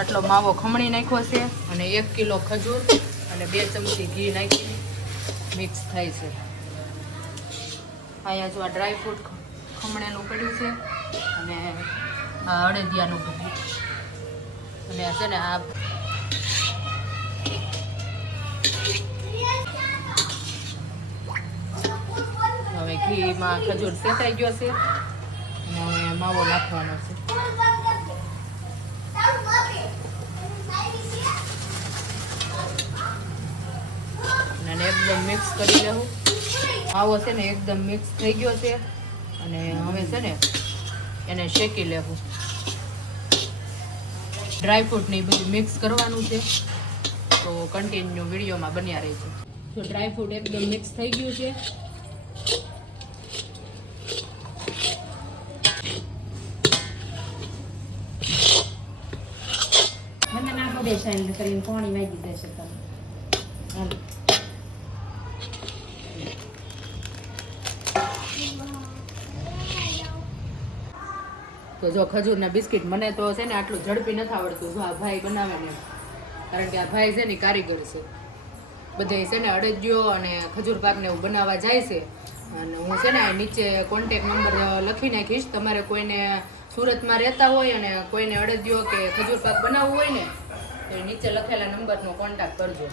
આટલો માવો ખમણી નાખ્યો છે અને 1 કિલો ખજૂર અને 2 ચમચી ઘી નાખી મિક્સ થાય છે. અહીંયા જો આ ડ્રાય ફ્રૂટ ખમણેલું પડ્યું છે અને આ અડદિયાનું બધું અને છે ને આ હવે ઘીમાં ખજૂર શેકાઈ ગયો છે અને હવે માવો નાખવાનો છે. અને એકદમ મિક્સ કરી લેવું. માવો છે ને એકદમ મિક્સ થઈ ગયો છે અને હવે છે ને એને શેકી લેવું. ડ્રાય ફ્રૂટ ને બધું મિક્સ કરવાનું છે તો કન્ટિન્યુ વિડીયોમાં બન્યા રહેજો. તો ડ્રાય ફ્રૂટ એકદમ મિક્સ થઈ ગયું છે. મને નાખો દેસાઈ કરીને પાણી વાગી દેશે તમે. તો જો ખજૂરના બિસ્કિટ મને તો છે ને આટલું ઝડપી નથી આવડતું. જો આ ભાઈ બનાવે ને, કારણ કે આ ભાઈ છે ને કારીગર છે. બધે છે ને અડદિયો અને ખજૂર પાક ને એવું બનાવવા જાય છે. અને હું છે ને નીચે કોન્ટેક્ટ નંબર લખી નાખીશ. તમારે કોઈને સુરતમાં રહેતા હોય અને કોઈને અડદિયો કે ખજૂર પાક બનાવવું હોય ને તો નીચે લખેલા નંબરનો કોન્ટેક્ટ કરજો.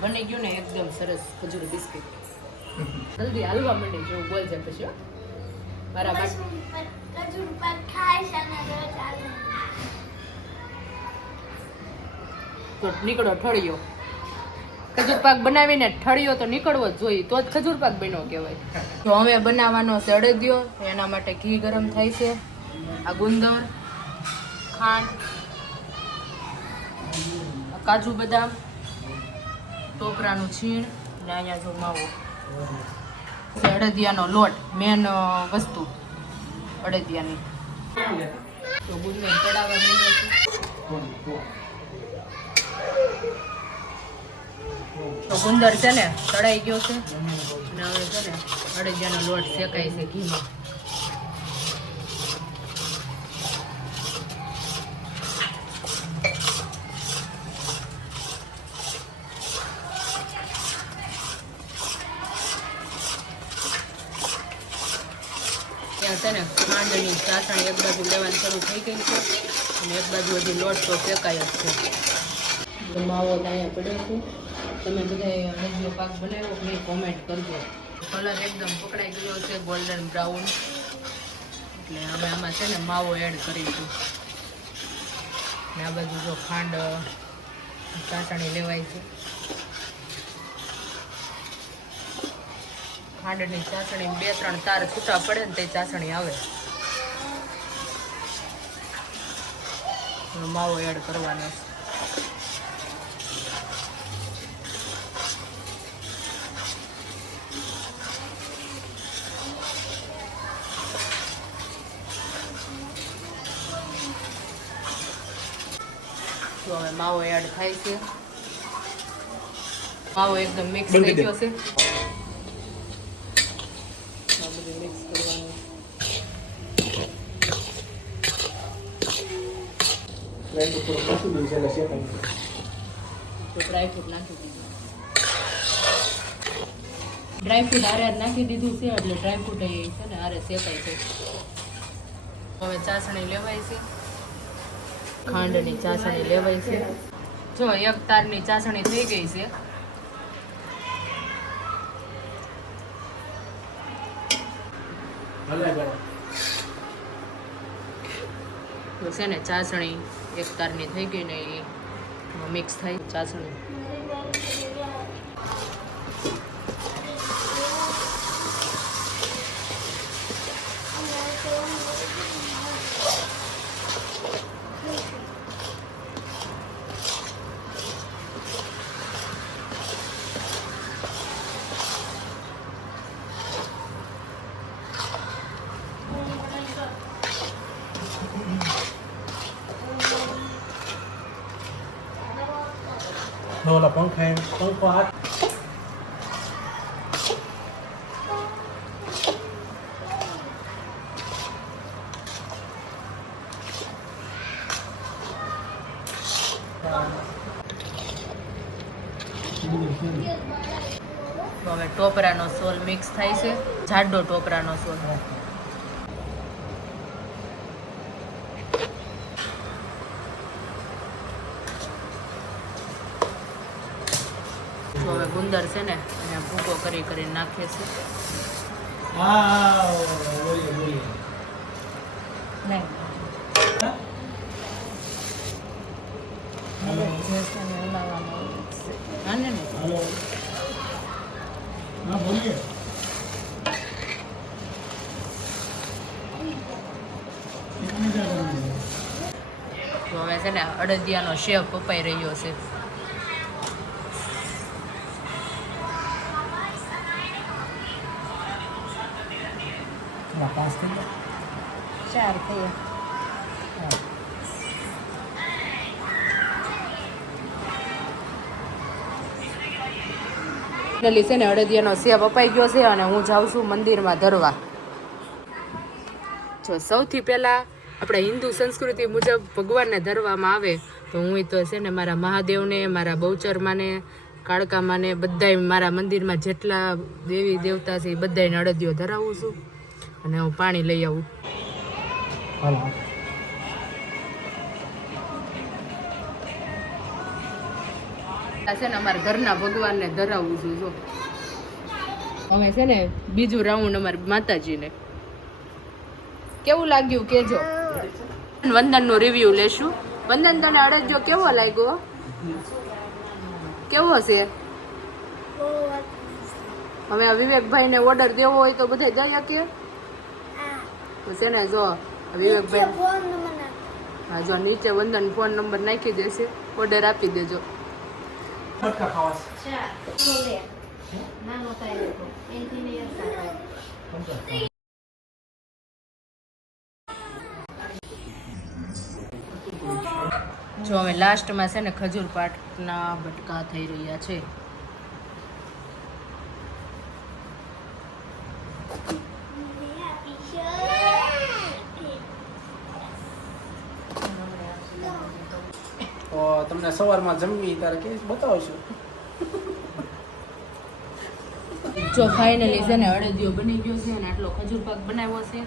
બની ગયું ને એકદમ સરસ ખજૂર બિસ્કિટ. જલ્દી હાલવા માંડે જેવું બોલ છે પછી મારા માટે. તો નીકળો ઠળિયો. ખજૂર પાક બનાવીને ઠળિયો તો નીકળવો જ જોઈએ, તો જ ખજૂર પાક બન્યો કહેવાય. તો હવે બનાવવાનો છે અડદિયો. એના માટે ઘી ગરમ થાય છે. આ ગુંદર, ખાંડ, કાજુ બદામ, ટોપરાનું છીણ અને અહીંયા જો માવો. અડદિયાનો લોટ મેન વસ્તુ અડદિયાની. તો ગુંદર ચડાવવા માંડ્યો છે. તો ગુંદર છે ને ચડાઈ ગયો છે અને હવે છે ને અડદિયાનો લોટ શેકાય છે ઘીમાં. છે ને ખાંડની ચાસણી એક બાજુ લેવાની શરૂ થઈ ગઈ છે અને એક બાજુ હજી લોટ તો શેકાય જ છે. માવો અહીંયા પડ્યો છે. તમે બધા અડદિયો પાક બનાવ્યો કે નહીં કોમેન્ટ કરજો. કલર એકદમ પકડાઈ ગયો છે ગોલ્ડન બ્રાઉન. એટલે હવે આમાં છે ને માવો એડ કરીશું. ને આ બાજુ જો ખાંડ ચાસણી લેવાય છે. ખાંડની ચાસણી 2-3 તાર છૂટા પડે ને તે ચાસણી આવે. માવો એડ કરવાનો છે. તો હવે માવો એડ થાય છે. માવો એકદમ મિક્સ થઈ ગયો છે. મિક્સ કરવાનું. ડ્રાયફ્રૂટ નાખી દીધું. ડ્રાયફ્રૂટ આરે નાખી દીધું છે એટલે ડ્રાયફ્રૂટ છે ને આરે શેકાય છે. હવે ચાસણી લેવાય છે. ખાંડની ચાસણી લેવાય છે. જો એક તારની ચાસણી થઈ ગઈ છે. તો છે ને ચાસણી એક તારની થઈ ગઈ ને એ મિક્સ થાય ચાસણી. ઓલા પંખો હાથ તો હવે ટોપરાનો સોલ મિક્સ થાય છે, જાડો ટોપરાનો સોલ. તો હવે ગુંદર છે ને એને ભૂકો કરી કરીને નાખીએ છીએ. હા બોલીએ નહીં જેસને હલાવવાનું છે. હા ને હાલો હા બોલીએ તો હવે છે ને અડદિયાનો શેવ પપાઈ રહ્યો છે. પાંચ થઈ 4 થયા. ફાઇનલી છે ને અડદિયાનો સેવ અપાઈ ગયો છે અને હું જાઉં છું મંદિરમાં ધરવા. જો સૌથી પહેલાં આપણા હિન્દુ સંસ્કૃતિ મુજબ ભગવાનને ધરવામાં આવે તો હું તો છે ને મારા મહાદેવને, મારા બહુચરમાને, કાળકામાને બધાય મારા મંદિરમાં જેટલા દેવી દેવતા છે એ બધાને અડદિયો ધરાવું છું અને હું પાણી લઈ આવું. હાલો આ છે ને અમારા ઘરના ભગવાનને ધરાવું છું. જો હવે છે ને બીજું રાઉન્ડ અમારી માતાજીને. કેવું લાગ્યું કેજો. વંદનનું રિવ્યુ લેશું. વંદન તને અડદિયો કેવો લાગ્યો? કેવો છે? હવે આ વિવેકભાઈને ઓર્ડર દેવો હોય તો બધા દઈ શકીએ? તો છે ને જો વિવેકભાઈ, હા જો નીચે વંદન ફોન નંબર નાખી દેશે, ઓર્ડર આપી દેજો. બટકા ખાવા નાનો થાય તો એન્જિનિયર થાય. જો હવે લાસ્ટમાં છે ને ખજૂર પાકના બટકા થઈ રહ્યા છે. તો તમને સવારમાં જમવી ત્યારે કે બતાવશું. જો ફાઇનલી છે ને અડદિયો બની ગયો છે અને આટલો ખજૂર પાક બનાવ્યો છે.